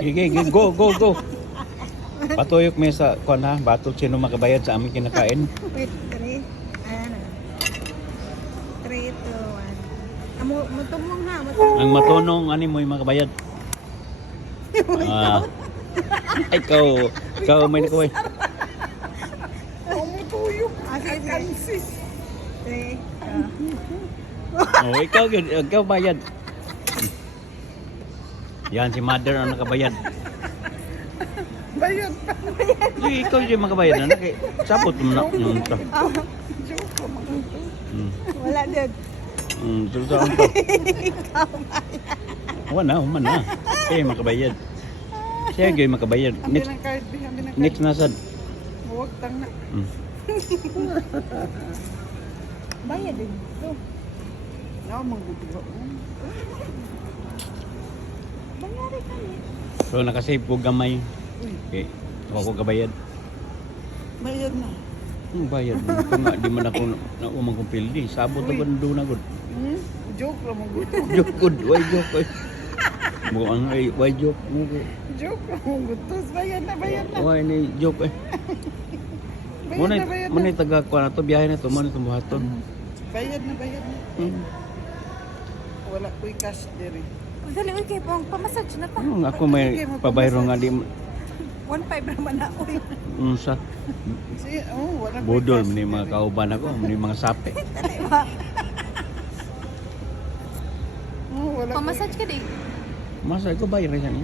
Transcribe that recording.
Sige, go, go, go. Patuyok may sa kuan ha, batok sino makabayad sa aming kinakain. Wait, 3. Ayan na. 3, 2, 1. Mutumong ha, mutumong. Ang matunong ani mo yung makabayad. Ah. Ikaw may nikuhay. Umutuyok. Kansis. 3. Oh, ikaw bayad. Yan si mother ang nakabayad. Bayad pa. Di, ikaw yung makabayad na kay sabot mo na. Wala din. Sulta ang to. Wala na. Eh makabayad. Siya yung makabayad. Next na sad. Huwag tang na. Bayad din. Now manggutulo. Banyari kami. So nakasave ko gamay. Okay. Ako kabayad. Bayad na. Bayad. Ito nga, di man ako naumang kong pildi. Sabot ako doon na good. Joke lang manggutulo. Joke good. Why joke? Mukhang why joke? Joke lang manggutulo. Bayad na. Why ni joke eh? Bayad na. Muna taga ko na to, biyahe na to, muna itong buhaton. Bayad na. Wala ko'y cash diri. Dali, uy, kayo pang pamassage na ta. Ako may pabayro nga di 1.5 naman na, uy. sa Wala ko'y budol, cash may mga diri. kauban ako, may mga sape. Dali ba? Wala ko'y Pamassage ka di. Masa ko bayar yan.